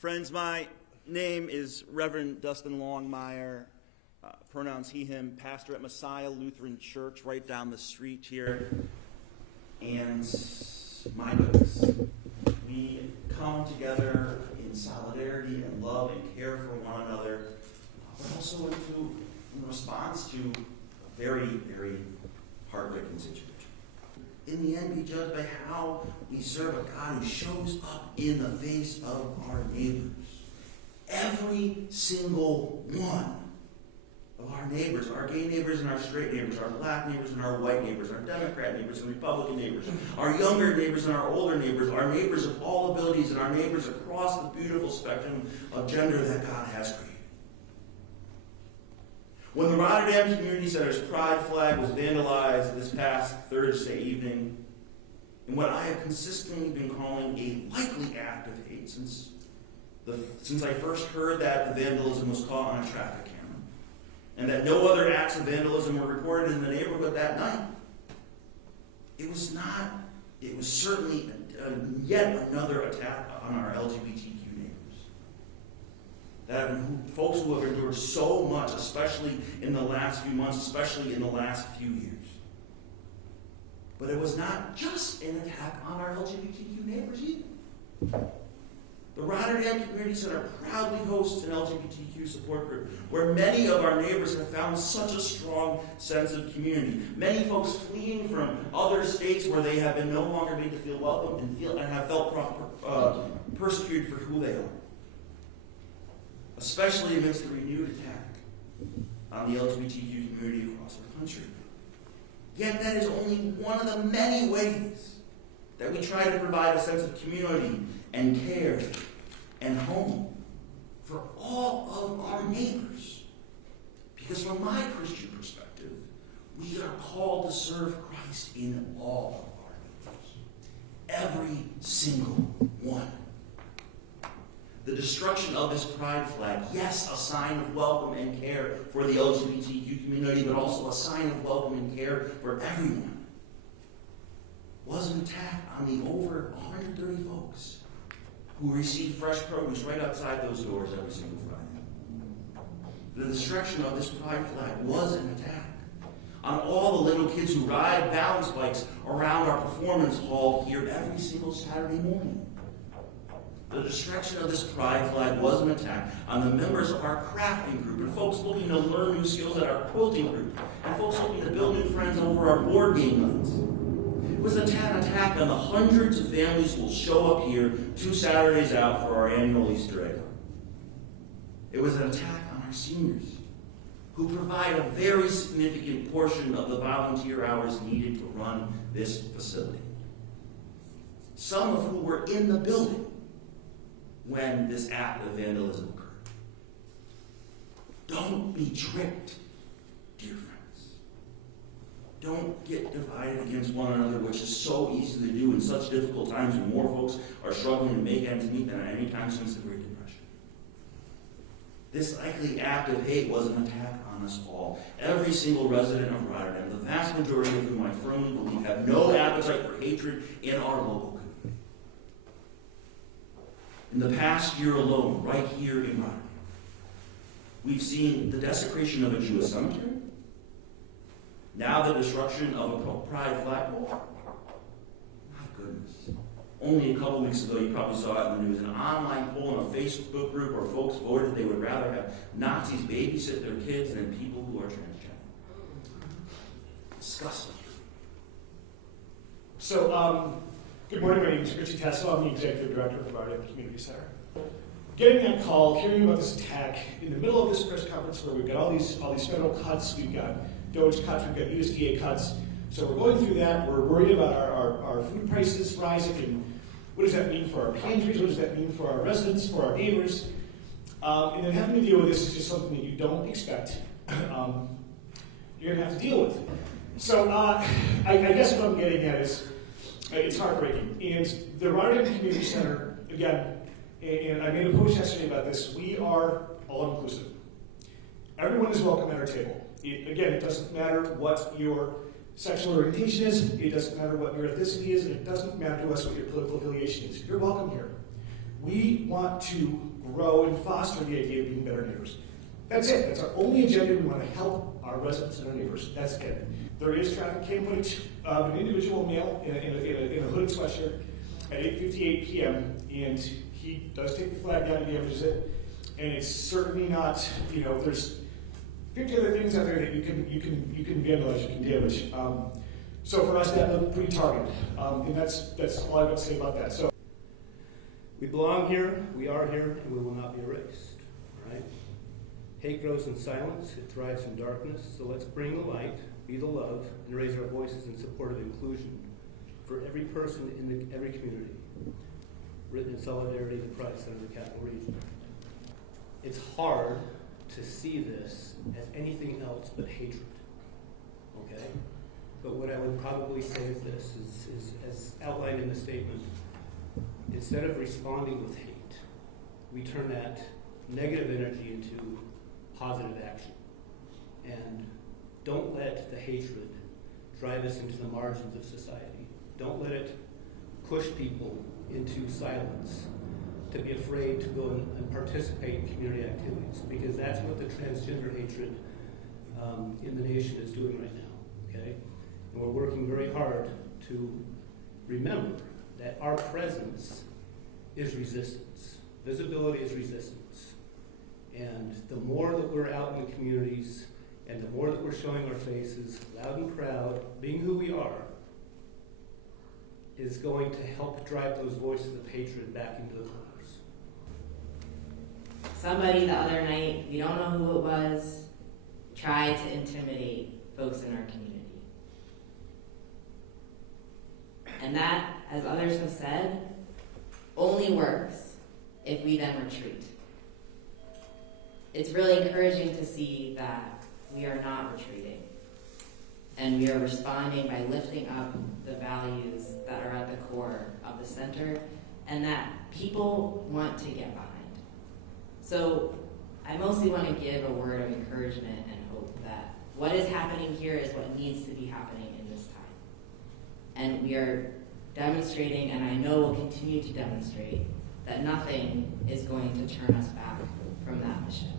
Friends, my name is Reverend Dustin Longmire, pronouns he, him, pastor at Messiah Lutheran Church right down the street here. And my goodness, we come together in solidarity and love and care for one another, but also in response to a very, very heartbreaking situation. In the end, be judged by how we serve a God who shows up in the face of our neighbors. Every single one of our neighbors, our gay neighbors and our straight neighbors, our black neighbors and our white neighbors, our Democrat neighbors and Republican neighbors, our younger neighbors and our older neighbors, our neighbors of all abilities and our neighbors across the beautiful spectrum of gender that God has created. When the Rotterdam Community Center's pride flag was vandalized this past Thursday evening, in what I have consistently been calling a likely act of hate since I first heard that the vandalism was caught on a traffic camera, and that no other acts of vandalism were reported in the neighborhood that night, it was certainly yet another attack on our LGBTQ folks who have endured so much, especially in the last few months, especially in the last few years. But it was not just an attack on our LGBTQ neighbors either. The Rotterdam Community Center proudly hosts an LGBTQ support group where many of our neighbors have found such a strong sense of community. Many folks fleeing from other states where they have been no longer made to feel welcome and have felt persecuted for who they are, especially amidst the renewed attack on the LGBTQ community across our country. Yet that is only one of the many ways that we try to provide a sense of community and care and home for all of our neighbors. Because from my Christian perspective, we are called to serve Christ in all of our neighbors. Every single one. The destruction of this pride flag, yes, a sign of welcome and care for the LGBTQ community, but also a sign of welcome and care for everyone, was an attack on the over 130 folks who receive fresh produce right outside those doors every single Friday. The destruction of this pride flag was an attack on all the little kids who ride balance bikes around our performance hall here every single Saturday morning. The destruction of this pride flag was an attack on the members of our crafting group and folks looking to learn new skills at our quilting group and folks looking to build new friends over our board game nights. It was an attack on the hundreds of families who will show up here 2 Saturdays out for our annual Easter egg hunt. It was an attack on our seniors who provide a very significant portion of the volunteer hours needed to run this facility. Some of whom were in the building when this act of vandalism occurred. Don't be tricked, dear friends. Don't get divided against one another, which is so easy to do in such difficult times when more folks are struggling to make ends meet than at any time since the Great Depression. This likely act of hate was an attack on us all. Every single resident of Rotterdam, the vast majority of whom I firmly believe have no appetite for hatred in our local community. In the past year alone, right here in Rotterdam, we've seen the desecration of a Jewish cemetery, now the destruction of a pride flagpole. My goodness. Only a couple weeks ago, you probably saw it in the news, an online poll in a Facebook group where folks voted they would rather have Nazis babysit their kids than people who are transgender. Disgusting. So, good morning, my name is Richie Tassel. I'm the Executive Director of the Rotterdam Community Center. Getting that call, hearing about this attack, in the middle of this press conference where we've got all these federal cuts, we've got DOGE cuts, we've got USDA cuts. So we're going through that, we're worried about our food prices rising, and what does that mean for our pantries, what does that mean for our residents, for our neighbors? And then having to deal with this is just something that you don't expect. You're going to have to deal with. So I guess what I'm getting at is, it's heartbreaking. And the Rotterdam Community Center, again, and I made a post yesterday about this, we are all-inclusive. Everyone is welcome at our table. It doesn't matter what your sexual orientation is, it doesn't matter what your ethnicity is, and it doesn't matter to us what your political affiliation is. You're welcome here. We want to grow and foster the idea of being better neighbors. That's it. That's our only agenda. We want to help our residents and our neighbors. That's it. There is traffic cam footage of an individual male in a hooded sweatshirt at 8:58 p.m. and he does take the flag down and he averages it. And it's certainly not, there's 50 other things out there that you can vandalize, you can damage. So for us, that looked pretty targeted, and that's all I've got to say about that. So we belong here, we are here, and we will not be erased. All right? Hate grows in silence; it thrives in darkness. So let's bring the light, be the love, and raise our voices in support of inclusion for every person in every community. Written in solidarity of the Pride Center of the Capital Region. It's hard to see this as anything else but hatred, okay? But what I would probably say is this, is as outlined in the statement, instead of responding with hate, we turn that negative energy into positive action. And don't let the hatred drive us into the margins of society. Don't let it push people into silence, to be afraid to go and participate in community activities, because that's what the transgender hatred in the nation is doing right now, okay? And we're working very hard to remember that our presence is resistance. Visibility is resistance. And the more that we're out in the communities and the more that we're showing our faces, loud and proud, being who we are, is going to help drive those voices of hatred back into the corners. Somebody the other night, we don't know who it was, tried to intimidate folks in our community. And that, as others have said, only works if we then retreat. It's really encouraging to see that we are not retreating. And we are responding by lifting up the values that are at the core of the center and that people want to get behind. So I mostly want to give a word of encouragement and hope that what is happening here is what needs to be happening in this time. And we are demonstrating, and I know will continue to demonstrate, that nothing is going to turn us back from that mission.